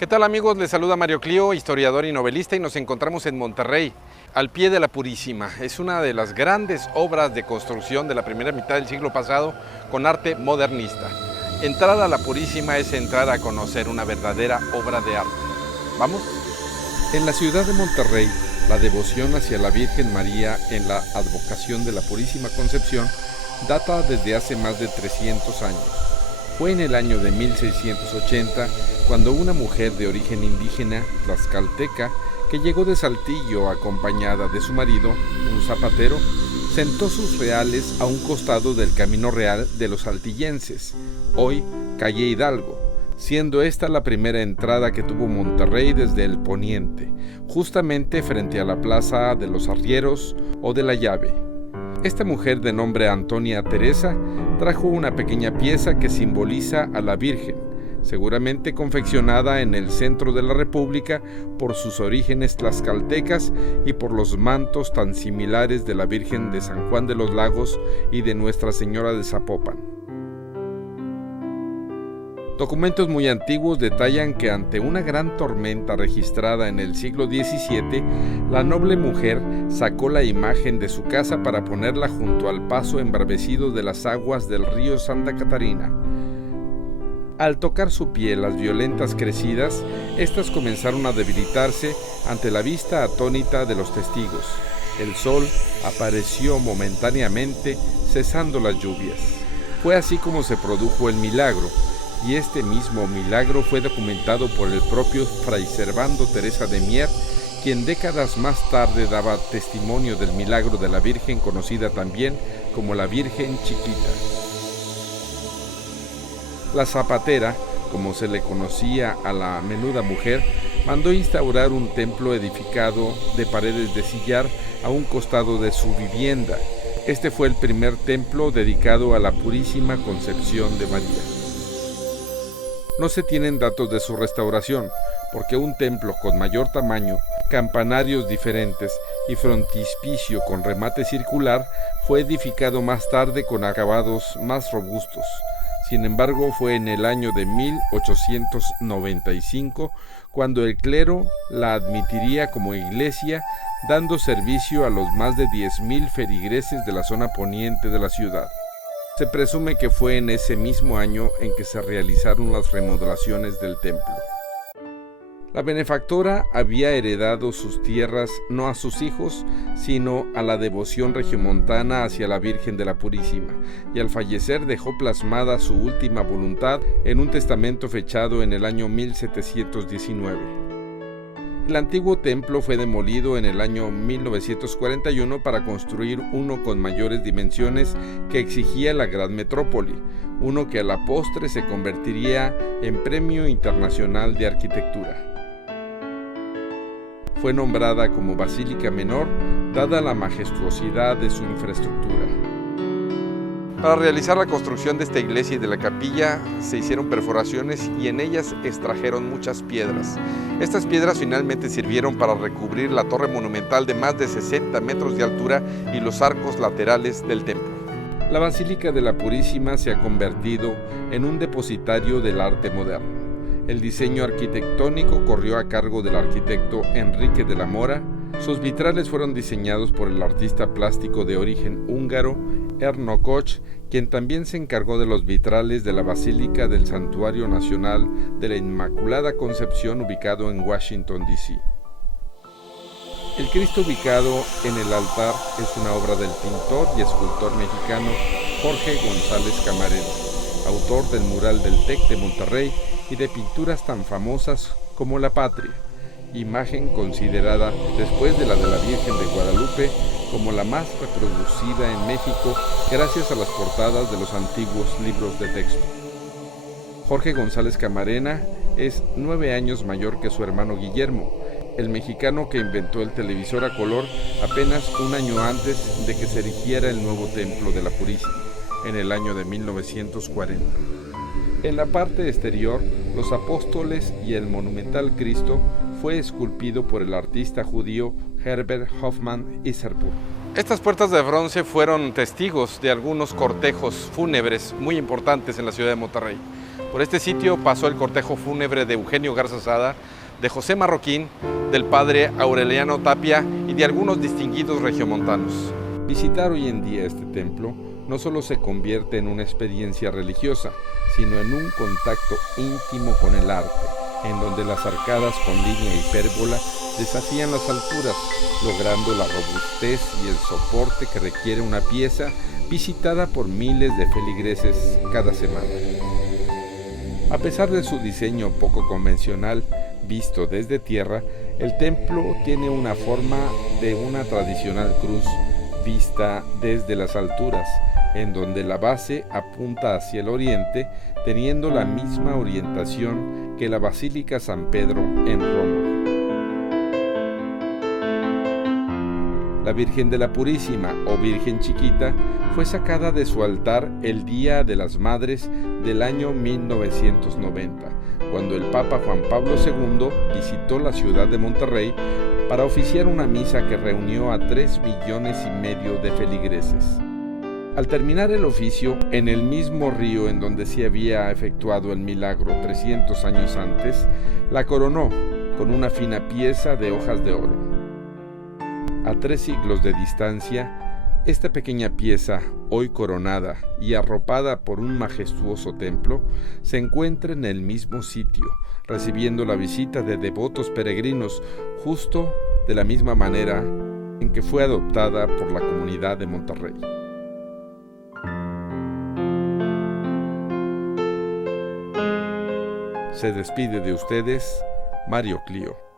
¿Qué tal amigos? Les saluda Mario Clio, historiador y novelista, y nos encontramos en Monterrey, al pie de la Purísima. Es una de las grandes obras de construcción de la primera mitad del siglo pasado con arte modernista. Entrar a la Purísima es entrar a conocer una verdadera obra de arte. ¿Vamos? En la ciudad de Monterrey, la devoción hacia la Virgen María en la advocación de la Purísima Concepción data desde hace más de 300 años. Fue en el año de 1680 cuando una mujer de origen indígena, tlaxcalteca, que llegó de Saltillo acompañada de su marido, un zapatero, sentó sus reales a un costado del camino real de los saltillenses, hoy calle Hidalgo, siendo esta la primera entrada que tuvo Monterrey desde el poniente, justamente frente a la plaza de los arrieros o de la llave. Esta mujer de nombre Antonia Teresa trajo una pequeña pieza que simboliza a la Virgen, seguramente confeccionada en el centro de la República por sus orígenes tlaxcaltecas y por los mantos tan similares de la Virgen de San Juan de los Lagos y de Nuestra Señora de Zapopan. Documentos muy antiguos detallan que ante una gran tormenta registrada en el siglo XVII, la noble mujer sacó la imagen de su casa para ponerla junto al paso embravecido de las aguas del río Santa Catarina. Al tocar su piel las violentas crecidas, éstas comenzaron a debilitarse ante la vista atónita de los testigos. El sol apareció momentáneamente, cesando las lluvias. Fue así como se produjo el milagro, y este mismo milagro fue documentado por el propio Fray Servando Teresa de Mier, quien décadas más tarde daba testimonio del milagro de la Virgen, conocida también como la Virgen Chiquita. La zapatera, como se le conocía a la menuda mujer, mandó instaurar un templo edificado de paredes de sillar a un costado de su vivienda. Este fue el primer templo dedicado a la Purísima Concepción de María. No se tienen datos de su restauración, porque un templo con mayor tamaño, campanarios diferentes y frontispicio con remate circular fue edificado más tarde con acabados más robustos. Sin embargo, fue en el año de 1895 cuando el clero la admitiría como iglesia, dando servicio a los más de 10,000 feligreses de la zona poniente de la ciudad. Se presume que fue en ese mismo año en que se realizaron las remodelaciones del templo. La benefactora había heredado sus tierras no a sus hijos, sino a la devoción regiomontana hacia la Virgen de la Purísima, y al fallecer dejó plasmada su última voluntad en un testamento fechado en el año 1719. El antiguo templo fue demolido en el año 1941 para construir uno con mayores dimensiones que exigía la gran metrópoli, uno que a la postre se convertiría en Premio Internacional de Arquitectura. Fue nombrada como Basílica Menor, dada la majestuosidad de su infraestructura. Para realizar la construcción de esta iglesia y de la capilla se hicieron perforaciones y en ellas extrajeron muchas piedras. Estas piedras finalmente sirvieron para recubrir la torre monumental de más de 60 metros de altura y los arcos laterales del templo. La Basílica de la Purísima se ha convertido en un depositario del arte moderno. El diseño arquitectónico corrió a cargo del arquitecto Enrique de la Mora. Sus vitrales fueron diseñados por el artista plástico de origen húngaro Ernő Koch, quien también se encargó de los vitrales de la Basílica del Santuario Nacional de la Inmaculada Concepción, ubicado en Washington, D.C. El Cristo ubicado en el altar es una obra del pintor y escultor mexicano Jorge González Camarena, autor del mural del TEC de Monterrey y de pinturas tan famosas como La Patria, imagen considerada, después de la Virgen de Guadalupe, como la más reproducida en México gracias a las portadas de los antiguos libros de texto. Jorge González Camarena es 9 años mayor que su hermano Guillermo, el mexicano que inventó el televisor a color apenas un año antes de que se erigiera el nuevo templo de la Purísima, en el año de 1940. En la parte exterior, los apóstoles y el monumental Cristo fue esculpido por el artista judío Herbert Hoffmann Iserburg. Estas puertas de bronce fueron testigos de algunos cortejos fúnebres muy importantes en la ciudad de Monterrey. Por este sitio pasó el cortejo fúnebre de Eugenio Garza Sada, de José Marroquín, del padre Aureliano Tapia y de algunos distinguidos regiomontanos. Visitar hoy en día este templo no solo se convierte en una experiencia religiosa, sino en un contacto íntimo con el arte, en donde las arcadas con línea y hipérbola desafían las alturas, logrando la robustez y el soporte que requiere una pieza visitada por miles de feligreses cada semana. A pesar de su diseño poco convencional, visto desde tierra, el templo tiene una forma de una tradicional cruz vista desde las alturas, en donde la base apunta hacia el oriente, teniendo la misma orientación que la Basílica San Pedro en Roma. La Virgen de la Purísima o Virgen Chiquita fue sacada de su altar el Día de las Madres del año 1990, cuando el Papa Juan Pablo II visitó la ciudad de Monterrey para oficiar una misa que reunió a 3,5 millones de feligreses. Al terminar el oficio, en el mismo río en donde se había efectuado el milagro 300 años antes, la coronó con una fina pieza de hojas de oro. A 3 siglos de distancia, esta pequeña pieza, hoy coronada y arropada por un majestuoso templo, se encuentra en el mismo sitio, recibiendo la visita de devotos peregrinos, justo de la misma manera en que fue adoptada por la comunidad de Monterrey. Se despide de ustedes, Mario Clio.